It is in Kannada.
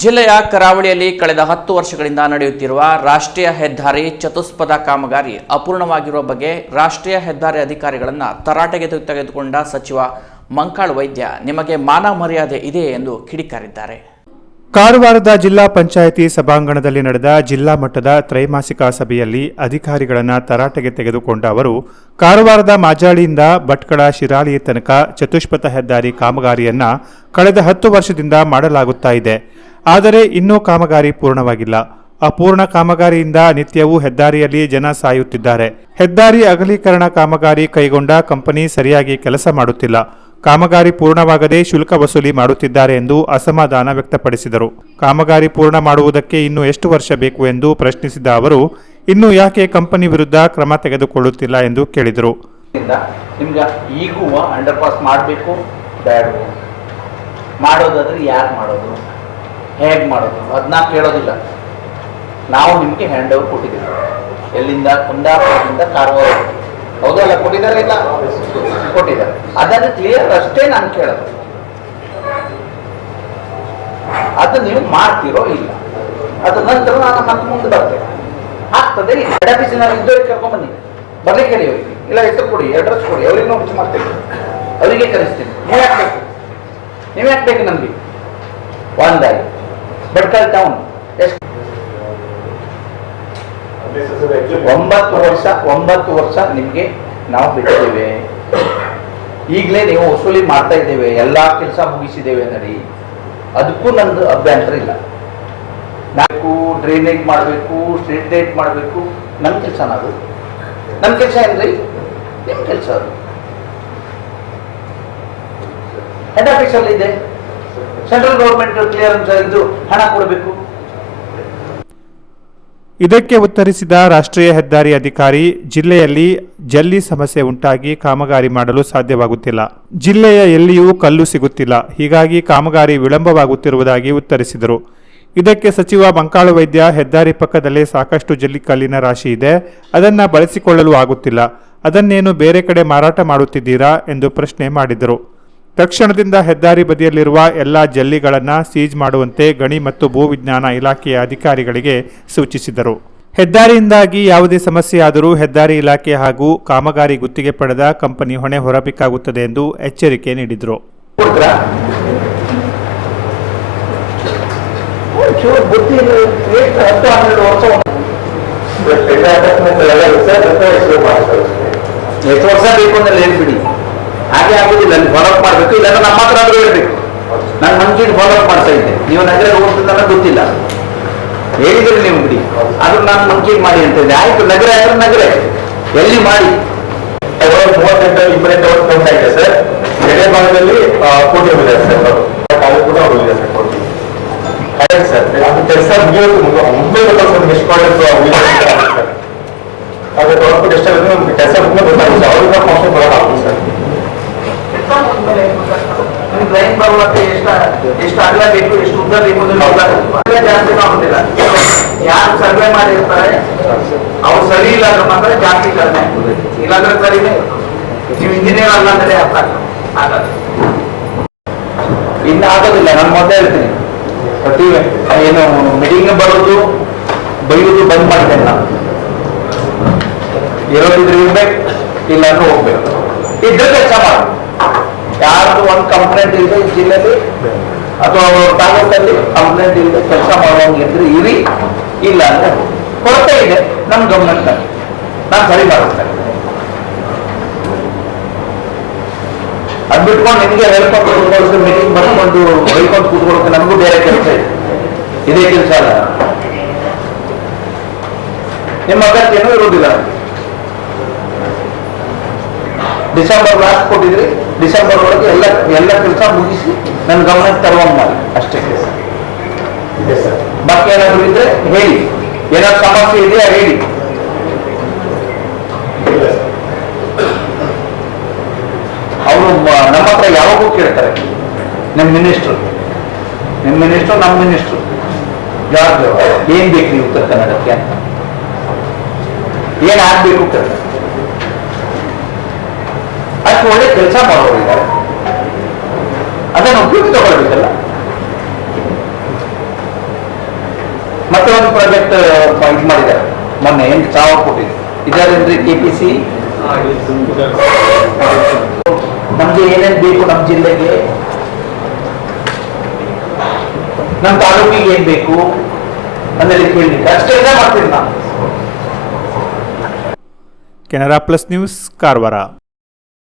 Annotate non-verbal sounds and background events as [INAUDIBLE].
ಜಿಲ್ಲೆಯ ಕರಾವಳಿಯಲ್ಲಿ ಕಳೆದ ಹತ್ತು ವರ್ಷಗಳಿಂದ ನಡೆಯುತ್ತಿರುವ ರಾಷ್ಟ್ರೀಯ ಹೆದ್ದಾರಿ ಚತುಷ್ಪದ ಕಾಮಗಾರಿ ಅಪೂರ್ಣವಾಗಿರುವ ಬಗ್ಗೆ ರಾಷ್ಟ್ರೀಯ ಹೆದ್ದಾರಿ ಅಧಿಕಾರಿಗಳನ್ನು ತರಾಟೆಗೆ ತೆಗೆದುಕೊಂಡ ಸಚಿವ ಮಂಕಾಳ್ ವೈದ್ಯ ನಿಮಗೆ ಮಾನ ಮರ್ಯಾದೆ ಇದೆ ಎಂದು ಕಿಡಿಕಾರಿದ್ದಾರೆ. ಕಾರವಾರದ ಜಿಲ್ಲಾ ಪಂಚಾಯಿತಿ ಸಭಾಂಗಣದಲ್ಲಿ ನಡೆದ ಜಿಲ್ಲಾ ಮಟ್ಟದ ತ್ರೈಮಾಸಿಕ ಸಭೆಯಲ್ಲಿ ಅಧಿಕಾರಿಗಳನ್ನು ತರಾಟೆಗೆ ತೆಗೆದುಕೊಂಡ ಅವರು, ಕಾರವಾರದ ಮಾಜಾಳಿಯಿಂದ ಭಟ್ಕಳ ಶಿರಾಳಿ ತನಕ ಚತುಷ್ಪಥ ಹೆದ್ದಾರಿ ಕಾಮಗಾರಿಯನ್ನು ಕಳೆದ ಹತ್ತು ವರ್ಷದಿಂದ ಮಾಡಲಾಗುತ್ತಾ ಇದೆ. ಆದರೆ ಇನ್ನೂ ಕಾಮಗಾರಿ ಪೂರ್ಣವಾಗಿಲ್ಲ. ಅಪೂರ್ಣ ಕಾಮಗಾರಿಯಿಂದ ನಿತ್ಯವೂ ಹೆದ್ದಾರಿಯಲ್ಲಿ ಜನ ಸಾಯುತ್ತಿದ್ದಾರೆ. ಹೆದ್ದಾರಿ ಅಗಲೀಕರಣ ಕಾಮಗಾರಿ ಕೈಗೊಂಡ ಕಂಪನಿ ಸರಿಯಾಗಿ ಕೆಲಸ ಮಾಡುತ್ತಿಲ್ಲ. ಕಾಮಗಾರಿ ಪೂರ್ಣವಾಗದೆ ಶುಲ್ಕ ವಸೂಲಿ ಮಾಡುತ್ತಿದ್ದಾರೆ ಎಂದು ಅಸಮಾಧಾನ ವ್ಯಕ್ತಪಡಿಸಿದರು. ಕಾಮಗಾರಿ ಪೂರ್ಣ ಮಾಡುವುದಕ್ಕೆ ಇನ್ನು ಎಷ್ಟು ವರ್ಷ ಬೇಕು ಎಂದು ಪ್ರಶ್ನಿಸಿದ ಅವರು, ಇನ್ನು ಯಾಕೆ ಕಂಪನಿ ವಿರುದ್ಧ ಕ್ರಮ ತೆಗೆದುಕೊಳ್ಳುತ್ತಿಲ್ಲ ಎಂದು ಕೇಳಿದರು. ಮಾಡಬೇಕು ಮಾಡೋದಾದ್ರೆ ಯಾರು ಮಾಡೋದು? ಹೇಗೆ ಮಾಡೋದು. ಅದನ್ನ ಕೇಳೋದಿಲ್ಲ. ನಾವು ನಿಮಗೆ ಹ್ಯಾಂಡ್ ಓವರ್ ಕೊಟ್ಟಿದ್ದೀವಿ. ಎಲ್ಲಿಂದ? ಕುಂದಾಪುರದಿಂದ ಕಾರವಾರ ಹೌದಲ್ಲ ಕೊಟ್ಟಿದ್ದಾರೆ ಇಲ್ಲ? ಕೊಟ್ಟಿದ್ದಾರೆ ಅದನ್ನು ಕ್ಲಿಯರ್ ಅಷ್ಟೇ ನಾನು ಕೇಳೋದು. ಅದು ನೀವು ಮಾಡ್ತಿರೋ ಇಲ್ಲ. ಅದ ನಂತರ ನಾನು ಮತ್ತೆ ಮುಂದೆ ಬರ್ತೇನೆ ಆಗ್ತದೆ ಹೆಡ್ ನಾನು ಇದ್ದವ್ರಿಗೆ ಕರ್ಕೊಂಡ್ಬನ್ನಿ ಬರ್ಲಿಕ್ಕೆ ಹೇಳಿ ಅವರಿಗೆ. ಇಲ್ಲ, ಹೆಸರು ಕೊಡಿ ಅಡ್ರೆಸ್ ಕೊಡಿ. ಅವ್ರಿಗೆ ನೋಟಿಸ್ ಮಾಡ್ತೇನೆ. ಅವರಿಗೆ ಕರೆಸ್ತೀನಿ. ನೀವು ಯಾಕೆ ಬೇಕು? ನೀವು ಯಾಕೆ ಬೇಕು ನಮಗೆ? ಒಂದಾಗಿ. ಭಟ್ಕಲ್ ಟೌನ್ ಒಂಬತ್ತು ವರ್ಷ ಒಂಬತ್ತು ವರ್ಷ ನಿಮಗೆ ನಾವು ಬಿಟ್ಟಿದ್ದೇವೆ. ಈಗಲೇ ನೀವು ವಸೂಲಿ ಮಾಡ್ತಾ ಇದ್ದೇವೆ, ಎಲ್ಲ ಕೆಲಸ ಮುಗಿಸಿದ್ದೇವೆ ನಡಿ ಅದಕ್ಕೂ ನಂದು ಅಭ್ಯಂತರ ಇಲ್ಲ. ನಾಲ್ಕು ಡ್ರೈನೇಜ್ ಮಾಡಬೇಕು ಸ್ಟ್ರೀಟ್ ಲೈಟ್ ಮಾಡಬೇಕು ನನ್ನ ಕೆಲಸ ನಾವು ನನ್ನ ಕೆಲಸ ಏನ್ರಿ? ನಿಮ್ಮ ಕೆಲಸ ಅದು. ಹೆಡ್ ಆಫೀಸಲ್ಲಿ ಇದೆ. ಸೆಂಟ್ರಲ್ ಗೌರ್ಮೆಂಟ್ ಕ್ಲಿಯರೆನ್ಸ್ ಇದು ಹಣ ಕೊಡಬೇಕು. ಇದಕ್ಕೆ ಉತ್ತರಿಸಿದ ರಾಷ್ಟ್ರೀಯ ಹೆದ್ದಾರಿ ಅಧಿಕಾರಿ, ಜಿಲ್ಲೆಯಲ್ಲಿ ಜಲ್ಲಿ ಸಮಸ್ಯೆ ಉಂಟಾಗಿ ಕಾಮಗಾರಿ ಮಾಡಲು ಸಾಧ್ಯವಾಗುತ್ತಿಲ್ಲ. ಜಿಲ್ಲೆಯ ಎಲ್ಲಿಯೂ ಕಲ್ಲು ಸಿಗುತ್ತಿಲ್ಲ. ಹೀಗಾಗಿ ಕಾಮಗಾರಿ ವಿಳಂಬವಾಗುತ್ತಿರುವುದಾಗಿ ಉತ್ತರಿಸಿದರು. ಇದಕ್ಕೆ ಸಚಿವ ಬಂಕಾಳು ವೈದ್ಯ ಹೆದ್ದಾರಿ ಪಕ್ಕದಲ್ಲೇ ಸಾಕಷ್ಟು ಜಲ್ಲಿ ಕಲ್ಲಿನ ರಾಶಿ ಇದೆ. ಅದನ್ನ ಬಳಸಿಕೊಳ್ಳಲು ಆಗುತ್ತಿಲ್ಲ. ಅದನ್ನೇನು ಬೇರೆ ಕಡೆ ಮಾರಾಟ ಮಾಡುತ್ತಿದ್ದೀರಾ ಎಂದು ಪ್ರಶ್ನೆ ಮಾಡಿದರು. ತಕ್ಷಣದಿಂದ ಹೆದ್ದಾರಿ ಬದಿಯಲ್ಲಿರುವ ಎಲ್ಲ ಜಲ್ಲಿಗಳನ್ನು ಸೀಜ್ ಮಾಡುವಂತೆ ಗಣಿ ಮತ್ತು ಭೂವಿಜ್ಞಾನ ಇಲಾಖೆಯ ಅಧಿಕಾರಿಗಳಿಗೆ ಸೂಚಿಸಿದರು. ಹೆದ್ದಾರಿಯಿಂದಾಗಿ ಯಾವುದೇ ಸಮಸ್ಯೆಯಾದರೂ ಹೆದ್ದಾರಿ ಇಲಾಖೆ ಹಾಗೂ ಕಾಮಗಾರಿ ಗುತ್ತಿಗೆ ಪಡೆದ ಕಂಪನಿ ಹೊಣೆ ಹೊರಬೇಕಾಗುತ್ತದೆ ಎಂದು ಎಚ್ಚರಿಕೆ ನೀಡಿದರು. ಎಷ್ಟು ವರ್ಷ ಬೇಕು ಹಾಗೆ ಆಗುದಿಲ್ಲ, ಅಲ್ಲಿ ಫಾಲೋ ಅಪ್ ಮಾಡಬೇಕು. ಇಲ್ಲ ನಮ್ಮ ಹತ್ರ ಆದ್ರೂ ಹೇಳ್ಬೇಕು. ನಾನು ಮಂಜಿನ ಫಾಲೋಅಪ್ ಮಾಡ್ತಾ ಇದ್ದೆ. ನೀವು ನಗರ ಹೋಗ್ತದೆ ಗೊತ್ತಿಲ್ಲ. ಹೇಳಿದ್ರೆ ನೀವು ಬಿಡಿ. ಆದ್ರೂ ನಾನು ಮಂಚಿನ ಮಾಡಿ ಅಂತ ಇದ್ದೆ ಆಯ್ತು, ನಗರ ಆದ್ರೆ ನಗರ. ಎಲ್ಲಿ ಮಾಡಿ? ಮೂವತ್ತೆಂಟು, ಇಪ್ಪತ್ತೆಂಟು ವರ್ಷ ಕೌಂಟ್ ಸರ್. ಭಾಗದಲ್ಲಿ ಕೋಟಿ ಹೋಗಿದೆ ಸರ್. ಕೂಡ ಸರ್ ಸರ್. ಅದು ಕೆಲಸ ಮುಗಿಯೋದು ಎಷ್ಟು [LAUGHS] ಕೆಲಸ ಮುಗಿದ ಅವ್ರಿಗೆ ಅಗಲ ಬೇಕು, ಎಷ್ಟು ಉದ್ದ ಬೇಕು ಅಂದ್ರೆ. ಜಾಸ್ತಿ ಆಗುದಿಲ್ಲ ಯಾರು ಸರ್ವೆ ಮಾಡಿರ್ತಾರೆ, ಅವ್ರು ಸರಿ ಇಲ್ಲ ಅಂದ್ರೆ ಮಾತ್ರ ಜಾಸ್ತಿ ಕಡಿಮೆ ಆಗ್ತದೆ. ಇಲ್ಲಾಂದ್ರೆ ಸರಿನೇ ನೀವು ಇಂಜಿನಿಯರ್ ಅಲ್ಲ ಅಂದ್ರೆ ಅರ್ಥ ಆಗಲ್ಲ ಇನ್ನು ಆಗೋದಿಲ್ಲ, ನಾನು ಮೊದಲೇ ಹೇಳ್ತೀನಿ. ಪ್ರತಿ ಏನು ಮೀಟಿಂಗ್ ಬರೋದು, ಬೈಯೋದು ಬಂದ್ ಮಾಡ್ತೇನೆ ನಾನು. ಇರೋದಿದ್ರೆ ಇರ್ಬೇಕು ಇಲ್ಲ ಅಂದ್ರೆ ಹೋಗ್ಬೇಕು. ಇದ್ರೆ ಕೆಲಸ ಯಾರ್ದು ಒಂದು ಕಂಪ್ಲೇಂಟ್ ಇದೆ, ಈ ಜಿಲ್ಲೆಯಲ್ಲಿ ಅಥವಾ ತಾಲೂಕಲ್ಲಿ ಕಂಪ್ಲೇಂಟ್ ಇಲ್ಲದೆ ಕೆಲಸ ಮಾಡುವಂಗಿದ್ರೆ ಇರಿ, ಇಲ್ಲ ಅಂದ್ರೆ. ಕೊರತೆ ಇದೆ. ನಮ್ಮ ಗಮನಕ್ಕೆ ನಾನು ಸರಿ ಮಾಡುತ್ತೇನೆ ಅದ್ ಬಿಟ್ಕೊಂಡು ನಿಮ್ಗೆ ಹೇಳ್ಕೊಂಡು ಕೂತ್ಕೊಳ್ಳೋದು ಮೀಟಿಂಗ್ ಬರ್ಕೊಂಡು ಬೈಕೊಂಡು ಕೂತ್ಕೊಳ್ಳೋಕೆ ನಮಗೂ ಬೇರೆ ಕೆಲಸ ಇದೆ. ಇದೇ ಕೆಲಸ ಅಲ್ಲ. ನಿಮ್ಮ ಅಗತ್ಯನೂ ಇರುವುದಿಲ್ಲ. December last ಕೊಟ್ಟಿದ್ರಿ. ಡಿಸೆಂಬರ್ ಒಳಗೆ ಎಲ್ಲ ಎಲ್ಲ ಕೆಲಸ ಮುಗಿಸಿ ನನ್ನ ಗಮನಕ್ಕೆ ತರುವಂಗ್ ಮಾಡಿ. ಅಷ್ಟೇ ಸರ್. ಬಾಕಿ ಏನಾದರೂ ಇದ್ರೆ ಹೇಳಿ. ಏನಾದ್ರು ಸಮಸ್ಯೆ ಇದೆಯಾ ಹೇಳಿ. ಅವರು ನಮ್ಮ ಹತ್ರ ಯಾವಾಗೂ ಕೇಳ್ತಾರೆ. ನಿಮ್ಮ ಮಿನಿಸ್ಟ್ರು. ನಿಮ್ಮ ಮಿನಿಸ್ಟ್ರು, ನಮ್ಮ ಮಿನಿಸ್ಟ್ರು. ಯಾರು, ಏನ್ ಬೇಕು ಉತ್ತರ ಕನ್ನಡಕ್ಕೆ ಅಂತ. ಏನ್ ಆಗ್ಬೇಕು ಕೇಳ್ತಾರೆ ಅಷ್ಟು ಒಳ್ಳೆ ಕೆಲಸ ಮಾಡೋರು ಇದ್ದಾರೆ ಅದನ್ನು ಉಪಯೋಗ ತಗೊಳ್ಬೇಕಲ್ಲ. ಮತ್ತೆ ಒಂದು ಪ್ರಾಜೆಕ್ಟ್ ಇದು ಮಾಡಿದ್ದಾರೆ. ಮೊನ್ನೆ ಎಂಟು ಸಾವಿರ ಕೊಟ್ಟಿದೆ ಇದರಿಂದ ಕೆ ಪಿ ಸಿ ನಮ್ಗೆ ಏನೇನ್ ಬೇಕು ನಮ್ಮ ಜಿಲ್ಲೆಗೆ? ನಮ್ಮ ತಾಲೂಕಿಗೆ ಏನ್ ಬೇಕು? ಅಂದ್ರೆ ಕೇಳಲಿಕ್ಕೆ. ಅಷ್ಟೆಲ್ಲ ಮಾಡ್ತೀನಿ ನಾನು ಕೆನರಾ ಪ್ಲಸ್ ನ್ಯೂಸ್ ಕಾರವಾರ.